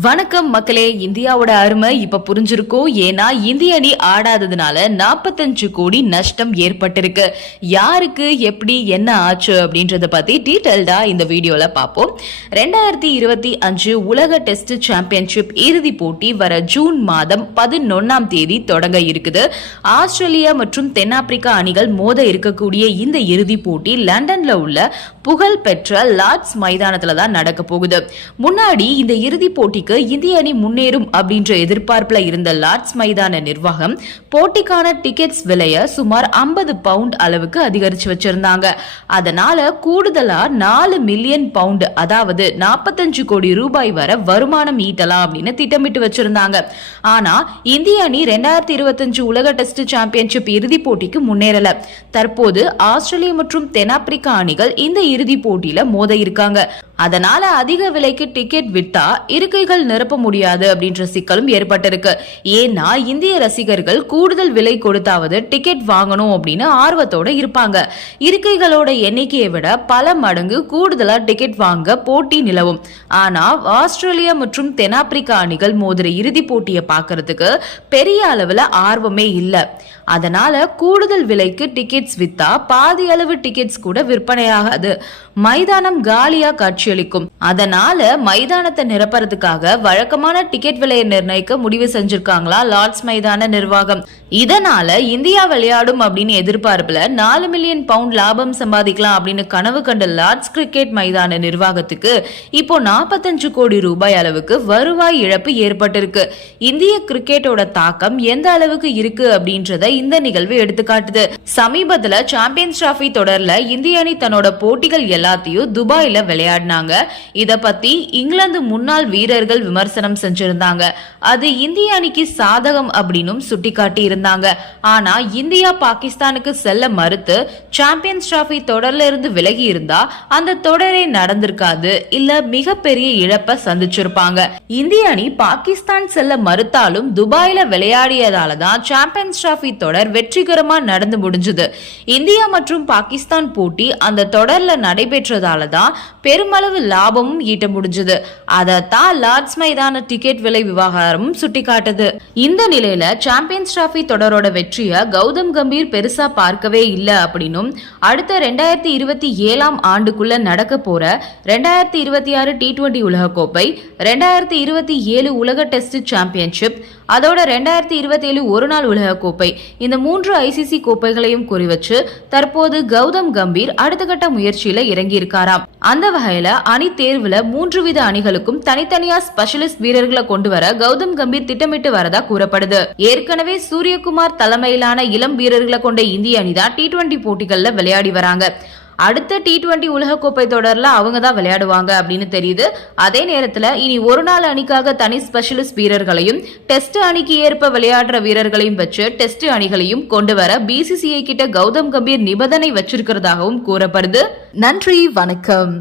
வணக்கம் மக்களே இந்தியாவோட அருமை இப்ப புரிஞ்சிருக்கும் ஏன்னா இந்திய அணி ஆடாததுனால நாற்பத்தஞ்சு கோடி நஷ்டம் ஏற்பட்டிருக்கு. யாருக்கு எப்படி என்ன ஆச்சு அப்படின்றத பத்தி டீட்டெயில்டா இந்த வீடியோல பார்ப்போம். ரெண்டாயிரத்தி இருபத்தி அஞ்சு உலக டெஸ்ட் சாம்பியன்ஷிப் இறுதி போட்டி வர ஜூன் மாதம் பதினொன்னாம் தேதி தொடங்க இருக்குது. ஆஸ்திரேலியா மற்றும் தென்னாப்பிரிக்கா அணிகள் மோத இருக்கக்கூடிய இந்த இறுதி போட்டி லண்டன்ல உள்ள புகழ்பெற்ற லார்ட்ஸ் மைதானத்துல தான் நடக்க போகுது. முன்னாடி இந்த இறுதி போட்டிக்கு இந்திய அணி முன்னேறும் அப்படின்ற எதிர்பார்ப்புல இருந்த லார்ட்ஸ் மைதான நிர்வாகம் போட்டிக்கான டிக்கெட்ஸ் விலைய சுமார் 50 பவுண்ட் அளவுக்கு அதிகரிச்சு வச்சிருந்தாங்க. அதனால கூடுதலா நாலு மில்லியன் பவுண்ட் அதாவது 45 கோடி ரூபாய் வரை வருமானம் ஈட்டலாம் அப்படின்னு திட்டமிட்டு வச்சிருந்தாங்க. ஆனா இந்திய அணி ரெண்டாயிரத்தி இருபத்தஞ்சு உலக டெஸ்ட் சாம்பியன்ஷிப் இறுதி போட்டிக்கு முன்னேறல. தற்போது ஆஸ்திரேலியா மற்றும் தென்னாப்பிரிக்கா அணிகள் இந்த இறுதி போட்டியில மோத இருக்காங்க. அதனால அதிக விலைக்கு டிக்கெட் விட்டா இருக்கைகள் நிரப்ப முடியாது அப்படின்ற சிக்கலும் ஏற்பட்டிருக்கு. ஏன்னா இந்திய ரசிகர்கள் கூடுதல் விலை கொடுத்தாவது டிக்கெட் வாங்கணும் அப்படின்னு ஆர்வத்தோட இருப்பாங்க. இருக்கைகளோட எண்ணிக்கையை விட பல மடங்கு கூடுதலா டிக்கெட் வாங்க போட்டி நிலவும். ஆனா ஆஸ்திரேலியா மற்றும் தென்னாப்பிரிக்கா அணிகள் மோதிர இறுதி போட்டியை பார்க்கறதுக்கு பெரிய அளவுல ஆர்வமே இல்லை. அதனால கூடுதல் விலைக்கு டிக்கெட்ஸ் வித்தா பாதி அளவு டிக்கெட்ஸ் கூட விற்பனையாகாது. மைதானம் காலியா காட்சியளிக்கும் அதனால மைதானத்தை நிரப்புறதுக்காக வழக்கமான டிக்கெட் விலையை நிர்ணயிக்க முடிவு செஞ்சிருக்காங்களா லார்ட்ஸ் மைதான நிர்வாகம். இதனால இந்தியா விளையாடும் அப்படின்னு எதிர்பார்ப்புல நாலு மில்லியன் பவுண்ட் லாபம் சம்பாதிக்கலாம் அப்படின்னு கனவு கண்ட லார்ட்ஸ் கிரிக்கெட் மைதான நிர்வாகத்துக்கு இப்போ நாற்பத்தஞ்சு கோடி ரூபாய் அளவுக்கு வருவாய் இழப்பு ஏற்பட்டிருக்கு. இந்திய கிரிக்கெட்டோட தாக்கம் எந்த அளவுக்கு இருக்கு அப்படின்றத இந்த நிகழ்வு எடுத்துக்காட்டுது. சமீபத்துல சாம்பியன்ஸ் டிராஃபி தொடர்ல இந்திய அணி தன்னோட போட்டிகள் எல்லாத்தையும் துபாயில விளையாடினாங்க. பண்ணாங்க இத பத்தி இங்கிலாந்து முன்னாள் வீரர்கள் விமர்சனம் செஞ்சிருந்தாங்க. அது இந்திய அணிக்கு சாதகம் அப்படின்னும் சுட்டிக்காட்டி இருந்தாங்க. ஆனா இந்தியா பாகிஸ்தானுக்கு செல்ல மறுத்து சாம்பியன்ஸ் டிராஃபி தொடர்ல இருந்து விலகி இருந்தா அந்த தொடரே நடந்திருக்காது. இல்ல மிகப்பெரிய இழப்ப சந்திச்சிருப்பாங்க. இந்திய அணி பாகிஸ்தான் செல்ல மறுத்தாலும் துபாயில விளையாடியதால தான் சாம்பியன்ஸ் டிராஃபி தொடர் வெற்றிகரமா நடந்து முடிஞ்சது. இந்தியா மற்றும் பாகிஸ்தான் போட்டி அந்த தொடர்ல நடைபெற்றதால தான் பெருமளவு அளவு லாபமும் ஈட்ட முடிஞ்சது. அதைத்தான் லார்ட்ஸ் மைதான டிக்கெட் விலை விவகாரமும் சுட்டிக்காட்டுது. இந்த நிலையில சாம்பியன்ஸ் டிராஃபி தொடரோட வெற்றியை கௌதம் கம்பீர் பெருசா பார்க்கவே இல்லை அப்படின்னும் அடுத்த ரெண்டாயிரத்தி இருபத்தி ஏழாம் ஆண்டுக்குள்ள நடக்க போற ரெண்டாயிரத்தி இருபத்தி ஆறு டி டுவெண்டி உலகக்கோப்பை ரெண்டாயிரத்தி இருபத்தி ஏழு உலக டெஸ்ட் சாம்பியன்ஷிப் அதோட ரெண்டாயிரத்தி இருபத்தி ஏழு ஒரு ஒருநாள் உலகக்கோப்பை இந்த மூன்று ஐசிசி கோப்பைகளையும் குறிவச்சு தற்போது கௌதம் கம்பீர் அடுத்த கட்ட முயற்சியில இறங்கியிருக்காராம். அந்த வகையில அணி தேர்வுல மூன்று வித அணிகளுக்கும் தனித்தனியா ஸ்பெஷலிஸ்ட் வீரர்களை கொண்டு வர கௌதம் கம்பீர் திட்டமிட்டு வரதா கூறப்படுது. ஏற்கனவே சூரியகுமார் தலைமையிலான இளம் வீரர்களை கொண்ட இந்திய அணிதான் டி டுவெண்டி போட்டிகள்ல விளையாடி வராங்க. அடுத்த டி டுவெண்ட்டி உலகக்கோப்பை தொடரில் அவங்க தான் விளையாடுவாங்க அப்படின்னு தெரியுது. அதே நேரத்தில் இனி ஒரு நாள் அணிக்காக தனி ஸ்பெஷலிஸ்ட் வீரர்களையும் டெஸ்ட் அணிக்கு ஏற்ப விளையாடுற வீரர்களையும் வச்சு டெஸ்ட் அணிகளையும் கொண்டு வர பிசிசிஐ கிட்ட கௌதம் கம்பீர் நிபந்தனை வச்சிருக்கிறதாகவும் கூறப்படுது. நன்றி வணக்கம்.